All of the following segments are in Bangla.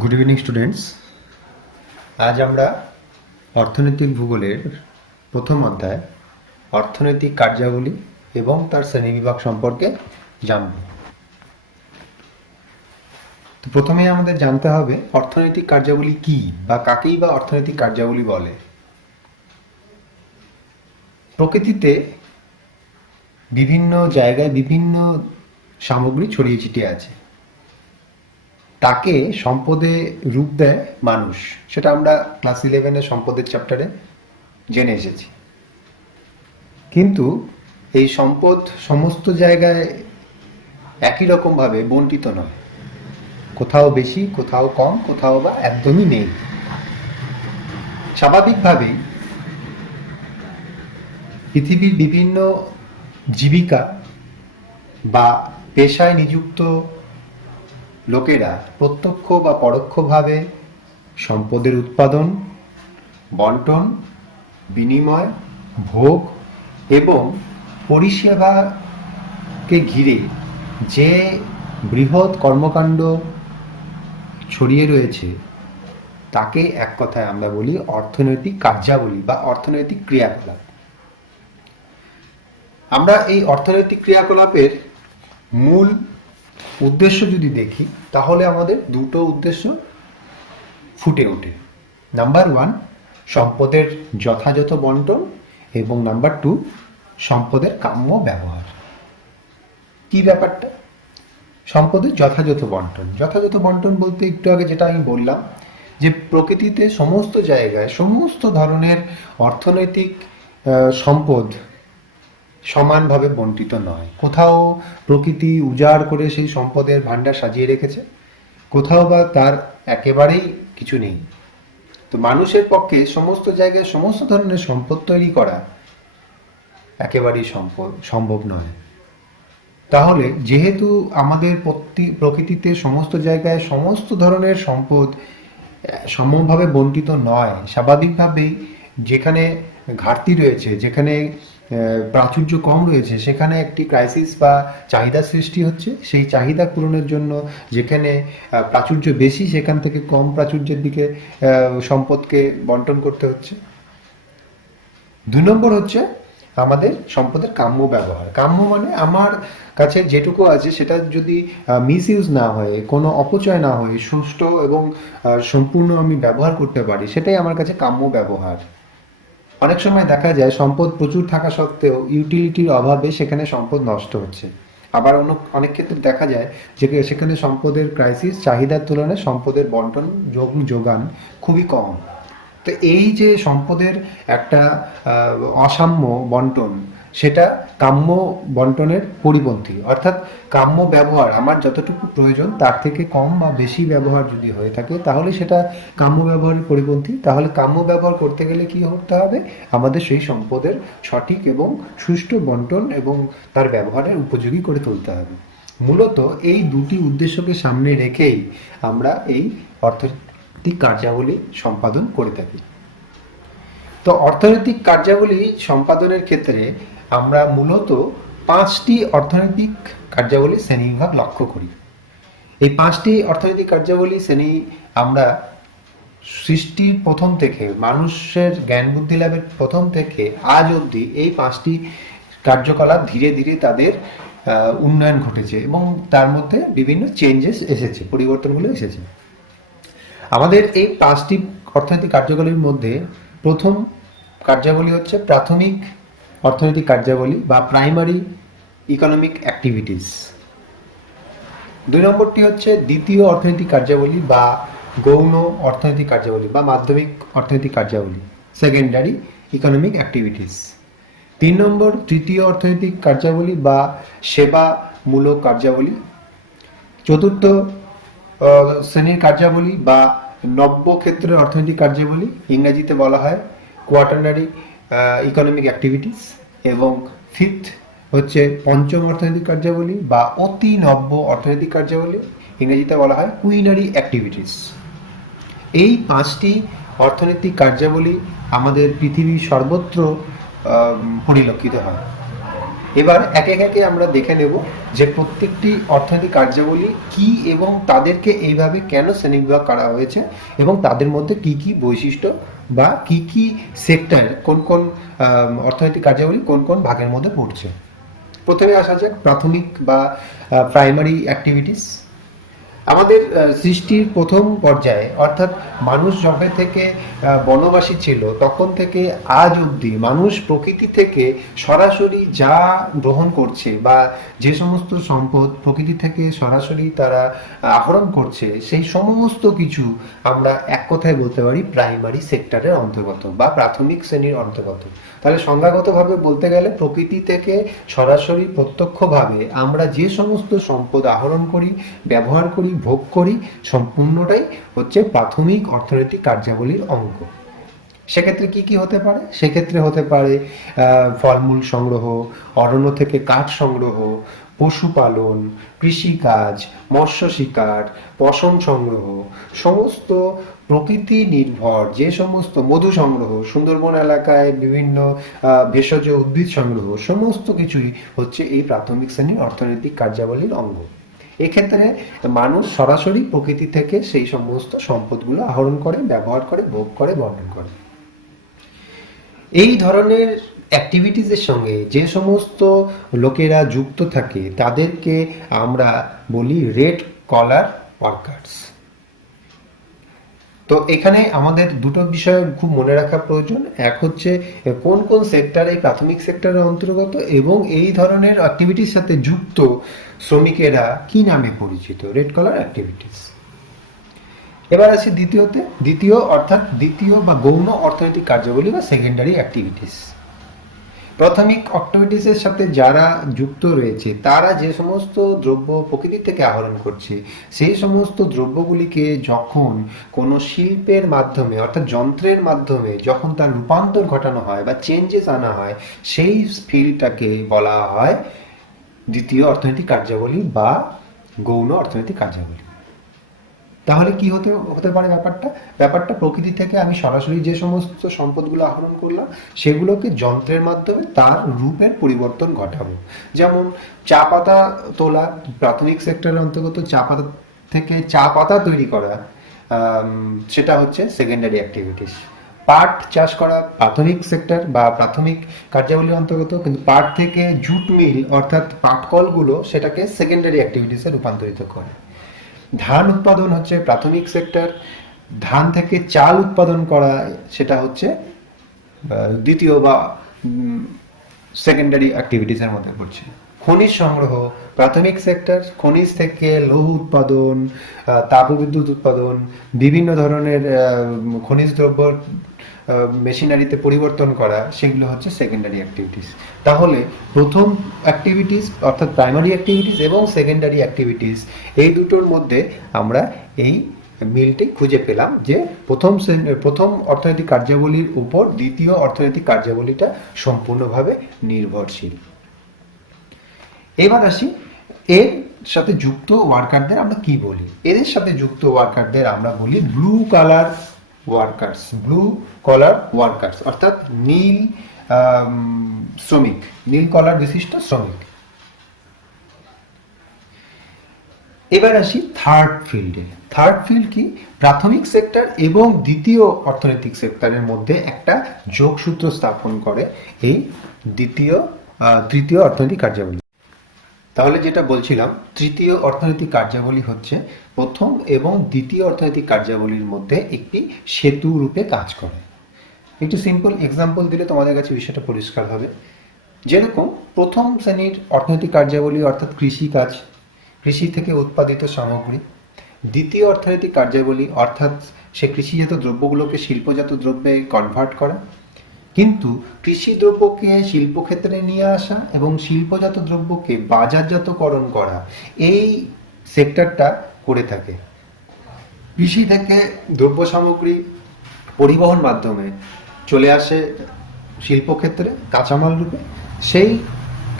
Good evening students. আজ আমরা অর্থনৈতিক ভূগোলের প্রথম অধ্যায় অর্থনৈতিক কার্যাবলী এবং তার শ্রেণীবিভাগ সম্পর্কে জানব। তো প্রথমে আমাদের জানতে হবে অর্থনৈতিক কার্যাবলী কি বা কাকেই বা অর্থনৈতিক কার্যাবলী বলে। প্রকৃতিতে বিভিন্ন জায়গায় বিভিন্ন সামগ্রী ছড়িয়ে ছিটিয়ে আছে, তাকে সম্পদে রূপ দেয় মানুষ। সেটা আমরা ক্লাস 11-এর সম্পদের চ্যাপ্টারে জেনে এসেছি। কিন্তু এই সম্পদ সমস্ত জায়গায় একই রকমভাবে বণ্টিত নয়, কোথাও বেশি, কোথাও কম, কোথাও বা একদমই নেই। স্বাভাবিকভাবেই পৃথিবীর বিভিন্ন জীবিকা বা পেশায় নিযুক্ত লোকেরা প্রত্যক্ষ বা পরোক্ষভাবে সম্পদের উৎপাদন, বন্টন, বিনিময়, ভোগ এবং পরিষেবাকে ঘিরে যে বৃহৎ কর্মকাণ্ড ছড়িয়ে রয়েছে তাকে এক কথায় আমরা বলি অর্থনৈতিক কার্যাবলী বা অর্থনৈতিক ক্রিয়াকলাপ। আমরা এই অর্থনৈতিক ক্রিয়াকলাপের মূল উদ্দেশ্য যদি দেখি তাহলে আমাদের দুটো উদ্দেশ্য ফুটে ওঠে। নাম্বার 1, সম্পদের যথাযথ বন্টন, এবং নাম্বার 2, সম্পদের কাম্য ব্যবহার। কি ব্যাপারটা? সম্পদের যথাযথ বন্টন। যথাযথ বন্টন বলতে একটু আগে যেটা আমি বললাম যে প্রকৃতিতে সমস্ত জায়গায় সমস্ত ধরনের অর্থনৈতিক সম্পদ সমানভাবে বণ্টিত নয়। কোথাও প্রকৃতি উজাড় করে সেই সম্পদের ভাণ্ডার সাজিয়ে রেখেছে, কোথাও বা তার একেবারেই কিছু নেই। তো মানুষের পক্ষে সমস্ত জায়গায় সমস্ত ধরনের সম্পদ তৈরি করা একেবারেই সম্ভব নয়। তাহলে যেহেতু আমাদের প্রকৃতিতে সমস্ত জায়গায় সমস্ত ধরনের সম্পদ সমভাবে বণ্টিত নয়, স্বাভাবিকভাবেই যেখানে ঘাটতি রয়েছে, যেখানে প্রাচুর্য কম রয়েছে, সেখানে একটি ক্রাইসিস বা চাহিদা সৃষ্টি হচ্ছে। সেই চাহিদা পূরণের জন্য যেখানে প্রাচুর্য বেশি সেখান থেকে কম প্রাচুর্যের দিকে সম্পদকে বন্টন করতে হচ্ছে। 2 নম্বর হচ্ছে আমাদের সম্পদের কাম্য ব্যবহার। কাম্য মানে আমার কাছে যেটুকু আছে সেটা যদি মিসইউজ না হয়ে, কোনো অপচয় না হয়ে সুষ্ঠু এবং সম্পূর্ণ আমি ব্যবহার করতে পারি, সেটাই আমার কাছে কাম্য ব্যবহার। অনেক সময় দেখা যায় সম্পদ প্রচুর থাকা সত্ত্বেও ইউটিলিটির অভাবে সেখানে সম্পদ নষ্ট হচ্ছে। আবার অনেক ক্ষেত্রে দেখা যায় যে সেখানে সম্পদের ক্রাইসিস, চাহিদার তুলনায় সম্পদের বন্টন যোগান খুবই কম। তো এই যে সম্পদের একটা অসাম্য বন্টন, সেটা কাম্য বন্টনের পরিপন্থী। অর্থাৎ কাম্য ব্যবহার, আমার যতটুকু প্রয়োজন তার থেকে কম বা বেশি ব্যবহার যদি হয়ে থাকে তাহলে সেটা কাম্য ব্যবহারের পরিপন্থী। তাহলে কাম্য ব্যবহার করতে গেলে কি করতে হবে? আমাদের সেই সম্পদের সঠিক এবং সুষ্ঠু বন্টন এবং তার ব্যবহারের উপযোগী করে তুলতে হবে। মূলত এই দুটি উদ্দেশ্যকে সামনে রেখেই আমরা এই অর্থনৈতিক কার্যাবলী সম্পাদন করে থাকি। তো অর্থনৈতিক কার্যাবলী সম্পাদনের ক্ষেত্রে আমরা মূলত 5টি অর্থনৈতিক কার্যাবলী শ্রেণীবিভাগ লক্ষ্য করি। এই 5টি অর্থনৈতিক কার্যাবলী শ্রেণী আমরা সৃষ্টির প্রথম থেকে, মানুষের জ্ঞান বুদ্ধি লাভের প্রথম থেকে আজ অবধি এই 5টি কার্যকলাপ ধীরে ধীরে তাদের উন্নয়ন ঘটেছে এবং তার মধ্যে বিভিন্ন চেঞ্জেস এসেছে, পরিবর্তনগুলো এসেছে। আমাদের এই 5টি অর্থনৈতিক কার্যকলাপের মধ্যে প্রথম কার্যাবলী হচ্ছে প্রাথমিক অর্থনৈতিক কার্যাবলী বা প্রাইমারি ইকোনমিক অ্যাক্টিভিটিস। 2 নম্বরটি হচ্ছে দ্বিতীয় অর্থনৈতিক কার্যাবলী বা গৌণ অর্থনৈতিক কার্যাবলী বা মাধ্যমিক অর্থনৈতিক কার্যাবলী, সেকেন্ডারি ইকোনমিক অ্যাক্টিভিটিস। 3 নম্বর তৃতীয় অর্থনৈতিক কার্যাবলী বা সেবামূলক কার্যাবলী। 4র্থ শ্রেণীর কার্যাবলী বা নব্য ক্ষেত্রের অর্থনৈতিক কার্যাবলী, ইংরেজিতে বলা হয় কোয়াটারনারি ইকোনমিক অ্যাক্টিভিটিস। এবং 5th হচ্ছে পঞ্চম অর্থনৈতিক কার্যাবলী বা অতি নব্য অর্থনৈতিক কার্যাবলী, ইংরেজিতে বলা হয় কুইনারি অ্যাক্টিভিটিস। এই 5টি অর্থনৈতিক কার্যাবলী আমাদের পৃথিবীর সর্বত্র পরিলক্ষিত হয়। এবার একে একে আমরা দেখে নেব যে প্রত্যেকটি অর্থনৈতিক কার্যাবলী কি এবং তাদেরকে এইভাবে কেন শ্রেণীবিভাগ করা হয়েছে এবং তাদের মধ্যে কি কি বৈশিষ্ট্য বা কি কি সেক্টর, কোন কোন অর্থনৈতিক কার্যাবলী কোন কোন ভাগের মধ্যে পড়ছে। প্রথমে আসা যাক প্রাথমিক বা প্রাইমারি অ্যাক্টিভিটিস। আমাদের সৃষ্টির প্রথম পর্যায়ে অর্থাৎ মানুষ যবে থেকে বনবাসী ছিল তখন থেকে আজ অবধি মানুষ প্রকৃতি থেকে সরাসরি যা গ্রহণ করছে বা যে সমস্ত সম্পদ প্রকৃতি থেকে সরাসরি তারা আহরণ করছে সেই সমস্ত কিছু আমরা এক কথায় বলতে পারি প্রাইমারি সেক্টরের অন্তর্গত বা প্রাথমিক শ্রেণীর অন্তর্গত। তাহলে সংজ্ঞাগতভাবে বলতে গেলে প্রকৃতি থেকে সরাসরি প্রত্যক্ষভাবে আমরা যে সমস্ত সম্পদ আহরণ করি, ব্যবহার করি, ভোগ করি, সম্পূর্ণটাই হচ্ছে প্রাথমিক অর্থনৈতিক কার্যাবলীর অঙ্গ। সেক্ষেত্রে কি কি হতে পারে? সেক্ষেত্রে হতে পারে ফলমূল সংগ্রহ, অরণ্য থেকে কাঠ সংগ্রহ, পশুপালন, কৃষিকাজ, মৎস্য শিকার, পশম সংগ্রহ, সমস্ত প্রকৃতি নির্ভর যে সমস্ত মধু সংগ্রহ, সুন্দরবন এলাকায় বিভিন্ন ভেষজ উদ্ভিদ সংগ্রহ, সমস্ত কিছুই হচ্ছে এই প্রাথমিক শ্রেণীর অর্থনৈতিক কার্যাবলীর অঙ্গ। এক্ষেত্রে মানুষ সরাসরি প্রকৃতি থেকে সেই সমস্ত সম্পদগুলো আহরণ করে, ব্যবহার করে, ভোগ করে, বন্টন করে। এই ধরনের অ্যাক্টিভিটিসের সঙ্গে যে সমস্ত লোকেরা যুক্ত থাকে তাদেরকে আমরা বলি রেড কলার ওয়ার্কার্স। তো এখানে আমাদের দুটো বিষয় খুব মনে রাখা প্রয়োজন। এক হচ্ছে কোন কোন সেক্টর এই প্রাথমিক সেক্টরের অন্তর্গত এবং এই ধরনের অ্যাক্টিভিটির সাথে যুক্ত শ্রমিকেরা কি নামে পরিচিত, রেড কলার অ্যাক্টিভিটিস। এবার আসি দ্বিতীয় বা গৌণ অর্থনৈতিক কার্যাবলী বা সেকেন্ডারি অ্যাক্টিভিটিস। প্রাথমিক অ্যাক্টিভিটিসের সাথে যারা যুক্ত রয়েছে তারা যে সমস্ত দ্রব্য প্রকৃতি থেকে আহরণ করছে সেই সমস্ত দ্রব্যগুলিকে যখন কোনো শিল্পের মাধ্যমে অর্থাৎ যন্ত্রের মাধ্যমে যখন তার রূপান্তর ঘটানো হয় বা চেঞ্জেস আনা হয় সেই ফিল্ডটাকে বলা হয় দ্বিতীয় অর্থনৈতিক কার্যাবলী বা গৌণ অর্থনৈতিক কার্যাবলী। তাহলে কি হতে পারে ব্যাপারটা প্রকৃতি থেকে আমি সরাসরি যে সমস্ত সম্পদগুলো আহরণ করলাম সেগুলোকে যন্ত্রের মাধ্যমে তার রূপের পরিবর্তন ঘটাবো। যেমন চা পাতা তোলা প্রাথমিক সেক্টরের অন্তর্গত, চা পাতা থেকে চা পাতা তৈরি করা সেটা হচ্ছে সেকেন্ডারি অ্যাক্টিভিটিস। পাট চাষ করা প্রাথমিক সেক্টর বা প্রাথমিক কার্যাবলীর অন্তর্গত, কিন্তু পাট থেকে জুট মিল অর্থাৎ পাটকলগুলো সেটাকে সেকেন্ডারি অ্যাক্টিভিটিসে রূপান্তরিত করে। ধান উৎপাদন হচ্ছে প্রাথমিক সেক্টর, ধান থেকে চাল উৎপাদন করা সেটা হচ্ছে দ্বিতীয় বা সেকেন্ডারি অ্যাক্টিভিটিসের মধ্যে পড়ছে। খনিজ সংগ্রহ প্রাথমিক সেক্টর, খনিজ থেকে লৌহ উৎপাদন, তাপবিদ্যুৎ উৎপাদন, বিভিন্ন ধরনের খনিজ দ্রব্য মেশিনারিতে পরিবর্তন করা সেগুলো হচ্ছে সেকেন্ডারি অ্যাক্টিভিটিস। তাহলে প্রথম অ্যাক্টিভিটিস অর্থাৎ প্রাইমারি অ্যাক্টিভিটিস এবং সেকেন্ডারি অ্যাক্টিভিটিস এই দুটোর মধ্যে আমরা এই মিলটি খুঁজে পেলাম যে প্রথম অর্থনৈতিক কার্যাবলীর উপর দ্বিতীয় অর্থনৈতিক কার্যাবলীটা সম্পূর্ণভাবে নির্ভরশীল। এবার আসি এর সাথে যুক্ত ওয়ার্কারদের আমরা কি বলি। এদের সাথে যুক্ত ওয়ার্কারদের আমরা বলি ব্লু কলার ওয়ার্কার্স অর্থাৎ নীল শ্রমিক, নীল কলার বিশিষ্ট শ্রমিক। এবার আসি থার্ড ফিল্ড কি? প্রাথমিক সেক্টর এবং দ্বিতীয় অর্থনৈতিক সেক্টরের মধ্যে একটা যোগসূত্র স্থাপন করে এই তৃতীয় অর্থনৈতিক কার্যাবলী। তাহলে যেটা বলছিলাম, তৃতীয় অর্থনৈতিক কার্যাবলী হচ্ছে প্রথম এবং দ্বিতীয় অর্থনৈতিক কার্যাবলীর মধ্যে একটি সেতু রূপে কাজ করে। একটু সিম্পল এক্সাম্পল দিলে তোমাদের কাছে বিষয়টা পরিষ্কার হবে। যেরকম প্রথম শ্রেণীর অর্থনৈতিক কার্যাবলী অর্থাৎ কৃষিকাজ, কৃষি থেকে উৎপাদিত সামগ্রী। দ্বিতীয় অর্থনৈতিক কার্যাবলী অর্থাৎ সে কৃষিজাত দ্রব্যগুলোকে শিল্পজাত দ্রব্যে কনভার্ট করা। কিন্তু কৃষি দ্রব্যকে শিল্পক্ষেত্রে নিয়ে আসা এবং শিল্পজাত দ্রব্যকে বাজারজাতকরণ করা এই সেক্টরটা করে থাকে। কৃষি থেকে দ্রব্য সামগ্রী পরিবহন মাধ্যমে চলে আসে শিল্পক্ষেত্রে কাঁচামাল রূপে। সেই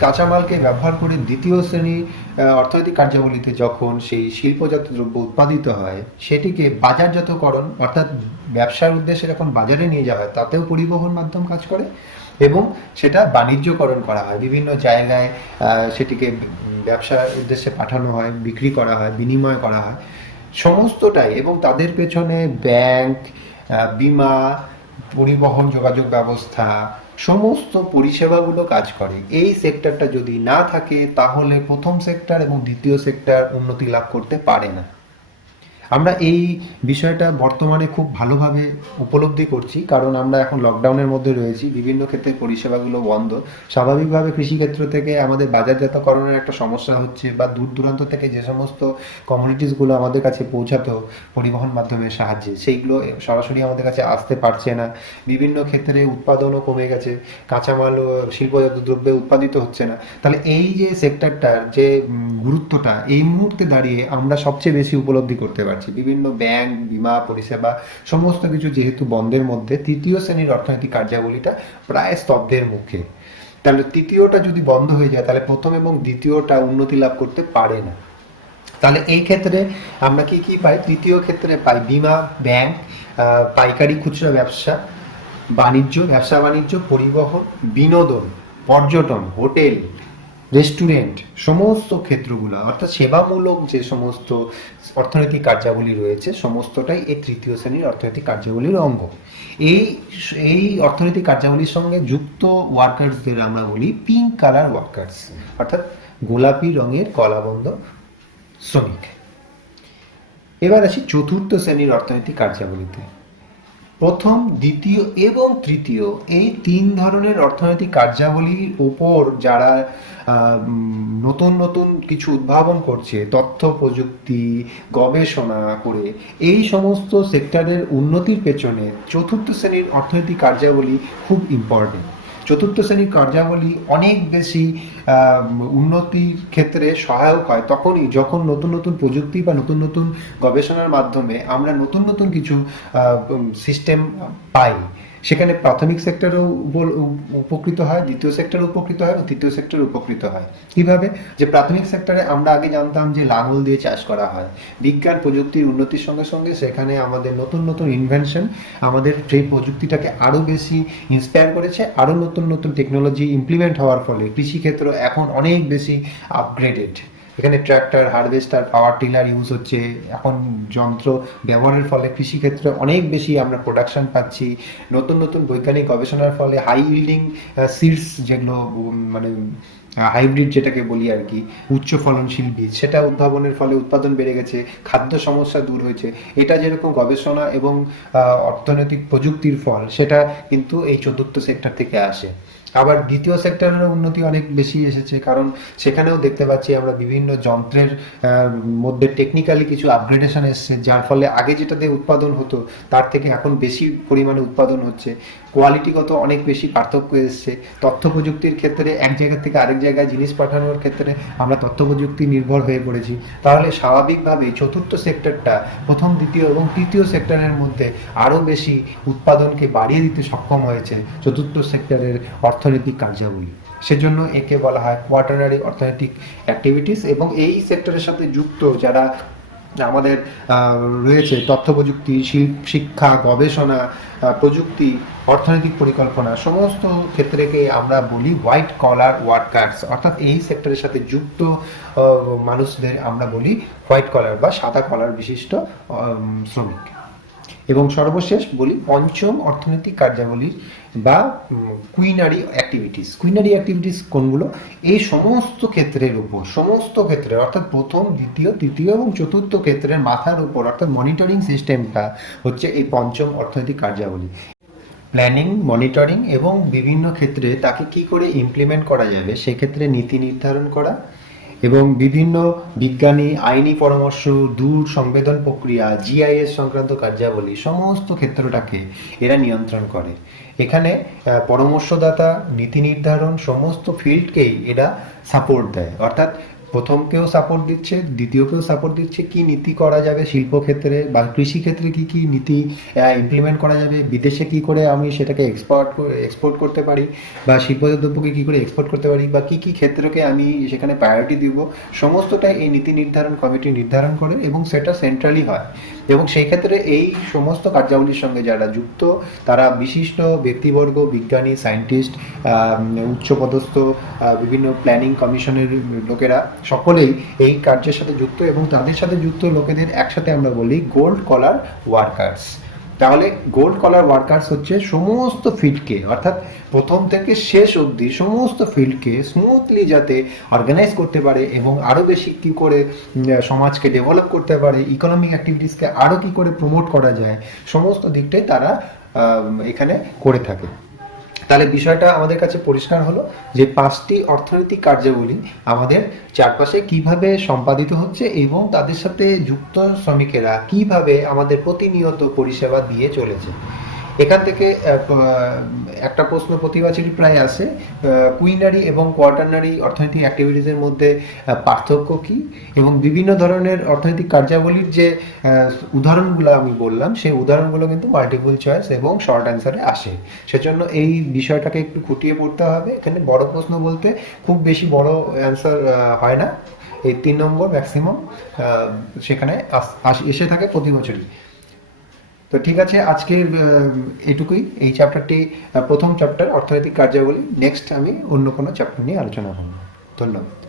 কাঁচামালকে ব্যবহার করে দ্বিতীয় শ্রেণীর অর্থনৈতিক কার্যাবলীতে যখন সেই শিল্পজাত দ্রব্য উৎপাদিত হয় সেটিকে বাজারজাতকরণ অর্থাৎ ব্যবসার উদ্দেশ্যে যখন বাজারে নিয়ে যাওয়া হয় তাতেও পরিবহন মাধ্যম কাজ করে। এবং সেটা বাণিজ্যকরণ করা হয় বিভিন্ন জায়গায়, সেটিকে ব্যবসার উদ্দেশ্যে পাঠানো হয়, বিক্রি করা হয়, বিনিময় করা হয় সমস্তটাই। এবং তাদের পেছনে ব্যাংক, বিমা, পরিবহন যোগাযোগ ব্যবস্থা, সমস্ত পরিষেবাগুলো কাজ করে। এই সেক্টরটা যদি না থাকে তাহলে প্রথম সেক্টর এবং দ্বিতীয় সেক্টর উন্নতি লাভ করতে পারে না। আমরা এই বিষয়টা বর্তমানে খুব ভালোভাবে উপলব্ধি করছি, কারণ আমরা এখন লকডাউনের মধ্যে রয়েছি, বিভিন্ন ক্ষেত্রে পরিষেবাগুলো বন্ধ। স্বাভাবিকভাবে কৃষিক্ষেত্র থেকে আমাদের বাজারজাতকরণের একটা সমস্যা হচ্ছে, বা দূর দূরান্ত থেকে যে সমস্ত কমোডিটিসগুলো আমাদের কাছে পৌঁছাতো পরিবহন মাধ্যমের সাহায্যে, সেইগুলো সরাসরি আমাদের কাছে আসতে পারছে না। বিভিন্ন ক্ষেত্রে উৎপাদনও কমে গেছে, কাঁচামাল ও শিল্পজাত দ্রব্য উৎপাদিত হচ্ছে না। তাহলে এই যে সেক্টরটার যে গুরুত্বটা এই মুহূর্তে দাঁড়িয়ে আমরা সবচেয়ে বেশি উপলব্ধি করতে পারছি। বিভিন্ন ব্যাংক, বিমা পরিষেবা সমস্ত কিছু যেহেতু বন্ধের মধ্যে, তৃতীয় শ্রেণীর অর্থনৈতিক কার্যাবলীটা প্রায় স্তব্ধের মুখে। তাহলে তৃতীয়টা যদি বন্ধ হয়ে যায় তাহলে প্রথম এবং দ্বিতীয়টা উন্নতি লাভ করতে পারে না। তাহলে এই ক্ষেত্রে আমরা কি কি পাই? তৃতীয় ক্ষেত্রে পাই বিমা, ব্যাংক, পাইকারি খুচরা ব্যবসা, ব্যবসা বাণিজ্য, পরিবহন, বিনোদন, পর্যটন, হোটেল, রেস্টুরেন্ট, সমস্ত ক্ষেত্রগুলো অর্থাৎ সেবামূলক যে সমস্ত অর্থনৈতিক কার্যাবলী রয়েছে সমস্তটাই এই তৃতীয় শ্রেণীর অর্থনৈতিক কার্যাবলীর অঙ্গ। এই এই অর্থনৈতিক কার্যাবলীর সঙ্গে যুক্ত ওয়ার্কার্সদের আমরা বলি পিঙ্ক কালার ওয়ার্কার্স, অর্থাৎ গোলাপি রঙের কলাবন্ধ শ্রমিক। এবার আসি চতুর্থ শ্রেণীর অর্থনৈতিক কার্যাবলীতে। প্রথম, দ্বিতীয় এবং তৃতীয় এই তিন ধরনের অর্থনৈতিক কার্যাবলীর উপর যারা নতুন নতুন কিছু উদ্ভাবন করছে, তথ্য প্রযুক্তি গবেষণা করে, এই সমস্ত সেক্টরের উন্নতির পেছনে চতুর্থ শ্রেণীর অর্থনৈতিক কার্যাবলী খুব ইম্পর্টেন্ট। চতুর্থ শ্রেণীর কার্যাবলী অনেক বেশি উন্নতির ক্ষেত্রে সহায়ক হয় তখনই যখন নতুন নতুন প্রযুক্তি বা নতুন নতুন গবেষণার মাধ্যমে আমরা নতুন নতুন কিছু সিস্টেম পাই। সেখানে প্রাথমিক সেক্টরও উপকৃত হয়, দ্বিতীয় সেক্টর উপকৃত হয়, তৃতীয় সেক্টর উপকৃত হয়। কিভাবে? যে প্রাথমিক সেক্টরে আমরা আগে জানতাম যে লাঙল দিয়ে চাষ করা হয়। বিজ্ঞান প্রযুক্তির উন্নতির সঙ্গে সঙ্গে সেখানে আমাদের নতুন নতুন ইনভেনশন আমাদের সেই প্রযুক্তিটাকে আরও বেশি ইন্সপায়ার করেছে। আরও নতুন নতুন টেকনোলজি ইমপ্লিমেন্ট হওয়ার ফলে কৃষিক্ষেত্র এখন অনেক বেশি আপগ্রেডেড। এখানে tractor, harvester, power tiller use হচ্ছে। এখন যন্ত্র ব্যবহারের ফলে কৃষিক্ষেত্রে অনেক বেশি আমরা প্রোডাকশন পাচ্ছি। নতুন নতুন বৈজ্ঞানিক গবেষণার ফলে হাই ইল্ডিং সিডস, যেগুলো মানে হাইব্রিড যেটাকে বলি আর কি, উচ্চ ফলনশীল বীজ, সেটা উদ্ভাবনের ফলে উৎপাদন বেড়ে গেছে, খাদ্য সমস্যা দূর হয়েছে। এটা যেরকম গবেষণা এবং অর্থনৈতিক প্রযুক্তির ফল, সেটা কিন্তু এই চতুর্থ সেক্টর থেকে আসে। আবার দ্বিতীয় সেক্টরের উন্নতি অনেক বেশি এসেছে, কারণ সেখানেও দেখতে পাচ্ছি আমরা বিভিন্ন যন্ত্রের মধ্যে টেকনিক্যালি কিছু আপগ্রেডেশন এসছে, যার ফলে আগে যেটা দিয়ে উৎপাদন হতো তার থেকে এখন বেশি পরিমাণে উৎপাদন হচ্ছে। কোয়ালিটিগত অনেক বেশি পার্থক্য এসছে। তথ্য প্রযুক্তির ক্ষেত্রে এক জায়গা থেকে আরেক জায়গায় জিনিস পাঠানোর ক্ষেত্রে আমরা তথ্য প্রযুক্তি নির্ভর হয়ে পড়েছি। তাহলে স্বাভাবিকভাবেই চতুর্থ সেক্টরটা প্রথম, দ্বিতীয় এবং তৃতীয় সেক্টরের মধ্যে আরও বেশি উৎপাদনকে বাড়িয়ে দিতে সক্ষম হয়েছে চতুর্থ সেক্টরের অর্থনৈতিক কার্যাবলী। সেজন্য একে বলা হয় কোয়াটারনারি অর্থনৈতিক অ্যাক্টিভিটিস। এবং এই সেক্টরের সাথে যুক্ত যারা আমাদের রয়েছে তথ্য প্রযুক্তি, শিক্ষা, গবেষণা, প্রযুক্তি, অর্থনৈতিক পরিকল্পনা, সমস্ত ক্ষেত্রকে আমরা বলি হোয়াইট কলার ওয়ার্কার্স, অর্থাৎ এই সেক্টরের সাথে যুক্ত মানুষদের আমরা বলি হোয়াইট কলার বা সাদা কলার বিশিষ্ট শ্রমিক। এবং সর্বশেষ বলি পঞ্চম অর্থনৈতিক কার্যাবলীর বা কুইনারি অ্যাক্টিভিটিস। কুইনারি অ্যাক্টিভিটিস কোনগুলো? এই সমস্ত ক্ষেত্রের উপর, সমস্ত ক্ষেত্রে অর্থাৎ প্রথম, দ্বিতীয়, তৃতীয় এবং চতুর্থ ক্ষেত্রের মাথার উপর অর্থাৎ মনিটরিং সিস্টেমটা হচ্ছে এই পঞ্চম অর্থনৈতিক কার্যাবলী। প্ল্যানিং, মনিটরিং এবং বিভিন্ন ক্ষেত্রে তাকে কি করে ইমপ্লিমেন্ট করা যাবে সেক্ষেত্রে নীতি নির্ধারণ করা এবং বিভিন্ন বিজ্ঞানী, আইনি পরামর্শ, দূর সংবেদন প্রক্রিয়া, জিআইএস সংক্রান্ত কার্যাবলী, সমস্ত ক্ষেত্রটাকে এরা নিয়ন্ত্রণ করে। এখানে পরামর্শদাতা, নীতি নির্ধারণ, সমস্ত ফিল্ডকেই এরা সাপোর্ট দেয়। অর্থাৎ প্রথমকেও সাপোর্ট দিচ্ছে, দ্বিতীয়কেও সাপোর্ট দিচ্ছে। কি নীতি করা যাবে শিল্পক্ষেত্রে বা কৃষিক্ষেত্রে, কি কি নীতি ইমপ্লিমেন্ট করা যাবে, বিদেশে কি করে আমি সেটাকে এক্সপোর্ট করতে পারি, বা শিল্পজাত দ্রব্যকে কি করে এক্সপোর্ট করতে পারি, বা কি কি ক্ষেত্রকে আমি সেখানে প্রায়োরিটি দিব, সমস্তটাই এই নীতি নির্ধারণ কমিটি নির্ধারণ করে এবং সেটা সেন্ট্রালি হয়। এবং সেই ক্ষেত্রে এই সমস্ত কার্যাবলীর সঙ্গে যারা যুক্ত তারা বিশিষ্ট ব্যক্তিবর্গ, বিজ্ঞানী, সায়েন্টিস্ট, উচ্চপদস্থ বিভিন্ন প্ল্যানিং কমিশনের লোকেরা সকলেই এই কার্যের সাথে যুক্ত, এবং তাদের সাথে যুক্ত লোকেদের একসাথে আমরা বলি গোল্ড কলার ওয়ার্কার্স। তাহলে গোল্ড কলার ওয়ার্কার্স হচ্ছে সমস্ত ফিল্ডকে, অর্থাৎ প্রথম থেকে শেষ অবধি সমস্ত ফিল্ডকে স্মুথলি যাতে অর্গানাইজ করতে পারে এবং আরও বেশি কী করে সমাজকে ডেভেলপ করতে পারে, ইকোনমিক অ্যাক্টিভিটিসকে আরও কী করে প্রমোট করা যায়, সমস্ত দিকটাই তারা এখানে করে থাকে। তাহলে বিষয়টা আমাদের কাছে পরিষ্কার হলো যে 5টি অর্থনৈতিক কার্যাবলী আমাদের চারপাশে কিভাবে সম্পাদিত হচ্ছে এবং তাদের সাথে যুক্ত শ্রমিকেরা কিভাবে আমাদের প্রতিনিয়ত পরিষেবা দিয়ে চলেছে। এখান থেকে একটা প্রশ্ন প্রতি বছরই প্রায় আসে, কুইনারি এবং কোয়াটারনারি অর্থনৈতিক অ্যাক্টিভিটিসের মধ্যে পার্থক্য কী, এবং বিভিন্ন ধরনের অর্থনৈতিক কার্যাবলীর যে উদাহরণগুলো আমি বললাম সেই উদাহরণগুলো কিন্তু মাল্টিপল চয়েস এবং শর্ট অ্যান্সারে আসে। সেজন্য এই বিষয়টাকে একটু খুঁটিয়ে পড়তে হবে। এখানে বড় প্রশ্ন বলতে খুব বেশি বড় অ্যান্সার হয় না, এই 3 নম্বর ম্যাক্সিমাম সেখানে এসে থাকে প্রতি বছরই। তো ঠিক আছে, আজকের এটুকুই। এই চ্যাপ্টারটি প্রথম চ্যাপ্টার অর্থনৈতিক কার্যাবলী। নেক্সট আমি অন্য কোনো চ্যাপ্টার নিয়ে আলোচনা করব। ধন্যবাদ।